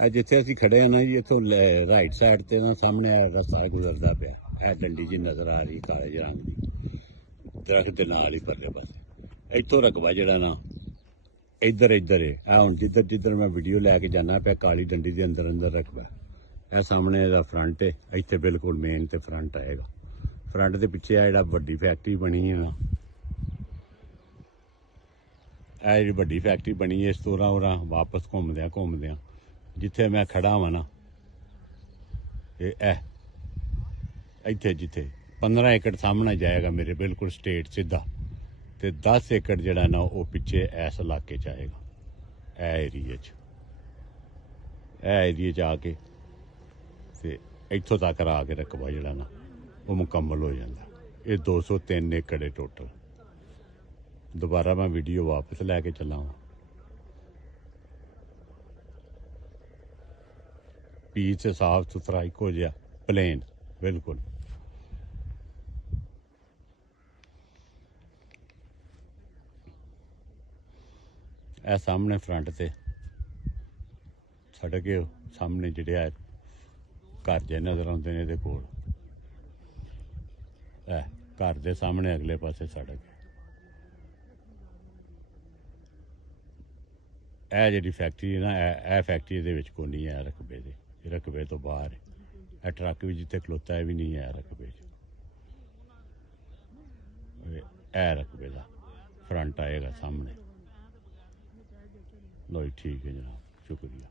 जिथे असीं खड़े हैं ना जी, इतों राइट साइड ते ना सामने रस्ता गुजरता पाया, यह डंडी जी नज़र आ रही काले रंग की, दरख्त के नाल ही परले पासे। इतों रकबा जिहड़ा ना इधर इधर है, यह हुण जिधर जिधर मैं वीडियो लैके जाना पाया, काली डंडी के अंदर अंदर रकबा। यह सामने इहदा फ्रंट है, इत्थे बिल्कुल मेन ते फ्रंट आएगा। फ्रंट के पिछे आ जिहड़ा वड्डी फैक्ट्री बनी है ना, यह जी वड्डी फैक्ट्री बनी है, इस तो उरा वापस घूमद्या जिथे मैं खड़ा वा ना, इत्थे जिथे 15 एकड़ सामने जाएगा मेरे बिल्कुल स्ट्रेट सीधा, तो 10 एकड़ जड़ा ना वो पिछे इस इलाके च आएगा। एरिए च आके ते इत्थों तक आके रकबा जड़ा ना वो मुकम्मल हो जाता। ये 203 एकड़ है टोटल। दोबारा मैं वीडियो वापस लैके चला वा, पीच साफ सुथरा इको जिहा प्लेन बिल्कुल। ए सामने फ्रंट से सड़क है, सामने जिहड़े है घर जे नज़र आते हैं, ये कोल घर के सामने अगले पासे सड़क है। यह जी फैक्ट्री है ना, यह फैक्ट्री ये को नहीं है रकबे के, रकबे तो बाहर है। यह ट्रक भी जिते खलोता है भी नहीं है रकबे रकबे का फ्रंट आएगा सामने। लो ठीक है जनाब, शुक्रिया।